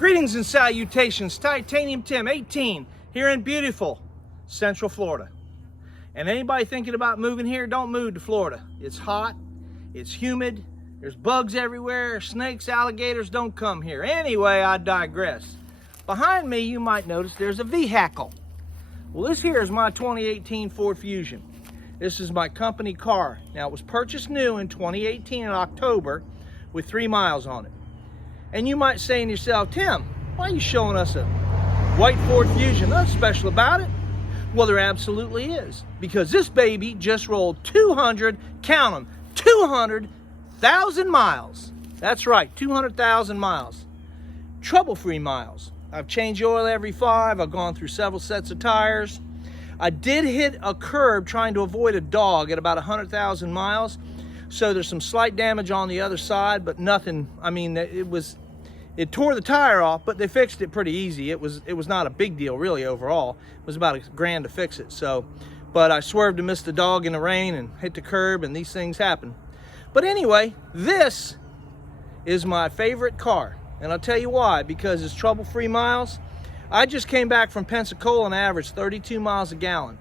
Greetings and salutations, Titanium Tim 18 here in beautiful Central Florida. And anybody thinking about moving here, don't move to Florida. It's hot, it's humid, there's bugs everywhere, snakes, alligators, don't come here. Anyway, I digress. Behind me, you might notice there's a vehicle. Well, this here is my 2018 Ford Fusion. This is my company car. Now, it was purchased new in 2018 in October with 3 miles on it. And you might say to yourself, Tim, why are you showing us a white Ford Fusion? Nothing special about it. Well, there absolutely is. Because this baby just rolled 200,000 miles. That's right, 200,000 miles. Trouble-free miles. I've changed oil every 5. I've gone through several sets of tires. I did hit a curb trying to avoid a dog at about 100,000 miles. So there's some slight damage on the other side, but nothing. I mean, it tore the tire off, but they fixed it pretty easy. It was not a big deal really overall. It was about $1,000 to fix it. So, but I swerved to miss the dog in the rain and hit the curb, and these things happen. But anyway, this is my favorite car, and I'll tell you why. Because it's trouble-free miles. I just came back from Pensacola and averaged 32 miles a gallon.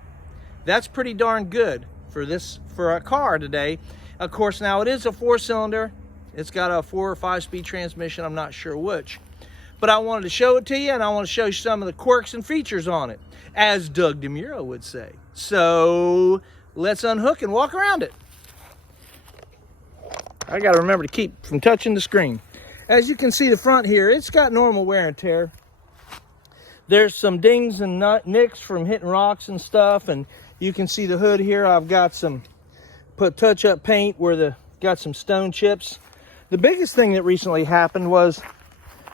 That's pretty darn good for a car today. Of course, now it is a 4-cylinder. It's got a 4 or 5 speed transmission. I'm not sure which. But I wanted to show it to you, and I want to show you some of the quirks and features on it, as Doug DeMuro would say. So let's unhook and walk around it. I got to remember to keep from touching the screen. As you can see, the front here, it's got normal wear and tear. There's some dings and nicks from hitting rocks and stuff, and you can see the hood here. I've got some put touch-up paint where got some stone chips. The biggest thing that recently happened was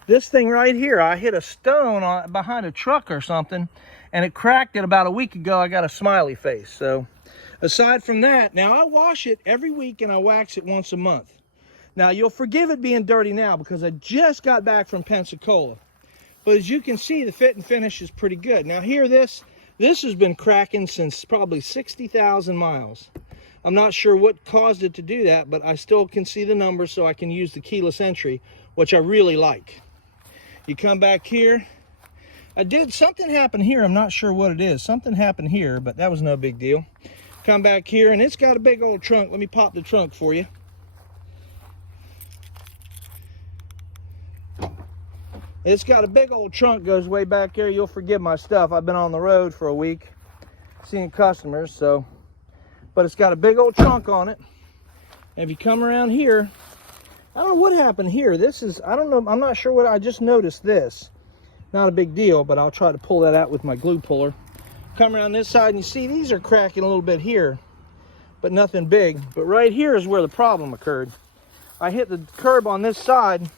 this thing right here. I hit a stone behind a truck or something, and it cracked it about a week ago. I got a smiley face. So aside from that, now I wash it every week and I wax it once a month. Now you'll forgive it being dirty now because I just got back from Pensacola. But as you can see, the fit and finish is pretty good. Now here, this has been cracking since probably 60,000 miles. I'm not sure what caused it to do that, but I still can see the numbers, so I can use the keyless entry, which I really like. You come back here. Something happened here. I'm not sure what it is. Something happened here, but that was no big deal. Come back here, and it's got a big old trunk. Let me pop the trunk for you. It's got a big old trunk, goes way back there. You'll forgive my stuff. I've been on the road for a week seeing customers, so. But it's got a big old trunk on it. And if you come around here, I don't know what happened here. I don't know, I'm not sure what, I just noticed this. Not a big deal, but I'll try to pull that out with my glue puller. Come around this side and you see these are cracking a little bit here, but nothing big. But right here is where the problem occurred. I hit the curb on this side,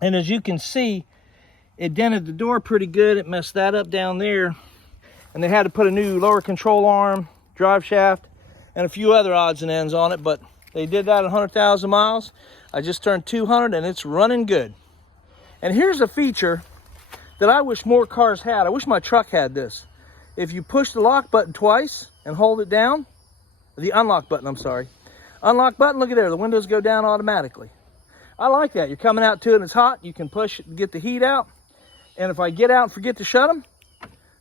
and as you can see, it dented the door pretty good. It messed that up down there. And they had to put a new lower control arm, drive shaft, and a few other odds and ends on it, but they did that at 100,000 miles. I just turned 200 and it's running good. And here's a feature that I wish more cars had. I wish my truck had this. If you push the lock button twice and hold it down, the unlock button, I'm sorry. Unlock button, look at there, the windows go down automatically. I like that. You're coming out to it and it's hot, you can push it and get the heat out. And if I get out and forget to shut them,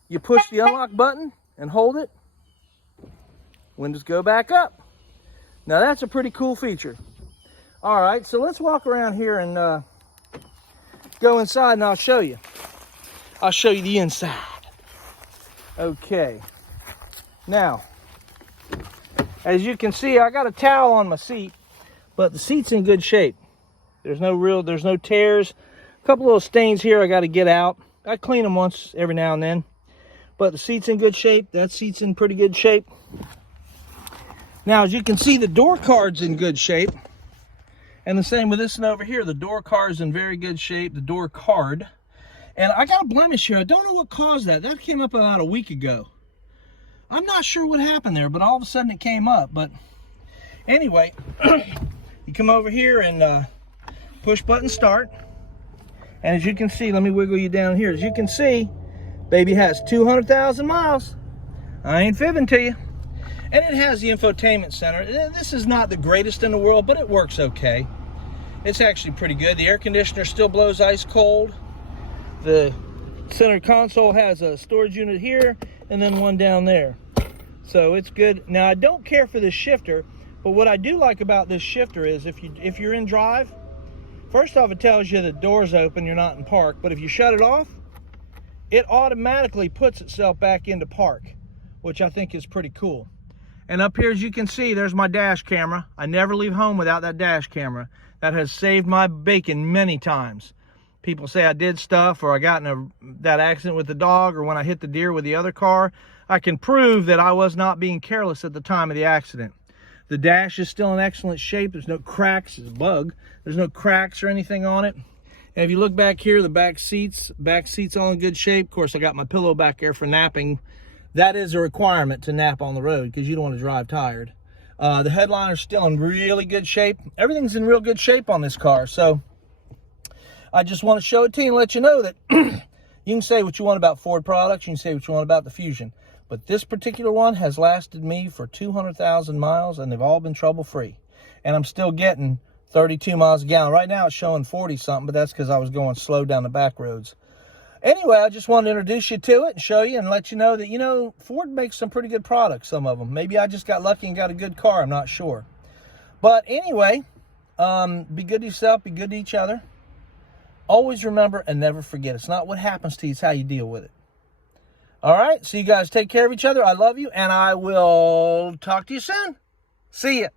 you push the unlock button and hold it. Windows go back up. Now that's a pretty cool feature. All right, so let's walk around here and go inside, and I'll show you. I'll show you the inside. Okay. Now, as you can see, I got a towel on my seat, but the seat's in good shape. There's no tears. A couple little stains here I got to get out. I clean them once every now and then, but the seat's in good shape. That seat's in pretty good shape. Now, as you can see, the door card's in good shape. And the same with this one over here. The door card's in very good shape, the door card. And I got a blemish here. I don't know what caused that. That came up about a week ago. I'm not sure what happened there, but all of a sudden it came up. But anyway, you come over here and push button start. And as you can see, let me wiggle you down here. As you can see, baby has 200,000 miles. I ain't fibbing to you. And it has the infotainment center. This is not the greatest in the world, but it works okay. It's actually pretty good. The air conditioner still blows ice cold. The center console has a storage unit here and then one down there. So it's good. Now I don't care for this shifter, but what I do like about this shifter is if you're in drive, first off, it tells you the door's open, you're not in park, but if you shut it off, it automatically puts itself back into park, which I think is pretty cool. And up here, as you can see, there's my dash camera. I never leave home without that dash camera. That has saved my bacon many times. People say I did stuff, or I got in that accident with the dog, or when I hit the deer with the other car. I can prove that I was not being careless at the time of the accident. The dash is still in excellent shape. There's no cracks. It's a bug. There's no cracks or anything on it. And if you look back here, the back seats all in good shape. Of course, I got my pillow back there for napping. That is a requirement to nap on the road because you don't want to drive tired. The headliner's still in really good shape. Everything's in real good shape on this car. So I just want to show it to you and let you know that you can say what you want about Ford products. You can say what you want about the Fusion. But this particular one has lasted me for 200,000 miles, and they've all been trouble-free. And I'm still getting 32 miles a gallon. Right now it's showing 40-something, but that's because I was going slow down the back roads. Anyway, I just wanted to introduce you to it and show you and let you know that, you know, Ford makes some pretty good products, some of them. Maybe I just got lucky and got a good car. I'm not sure. But anyway, be good to yourself. Be good to each other. Always remember and never forget. It's not what happens to you. It's how you deal with it. All right, so you guys take care of each other. I love you, and I will talk to you soon. See ya.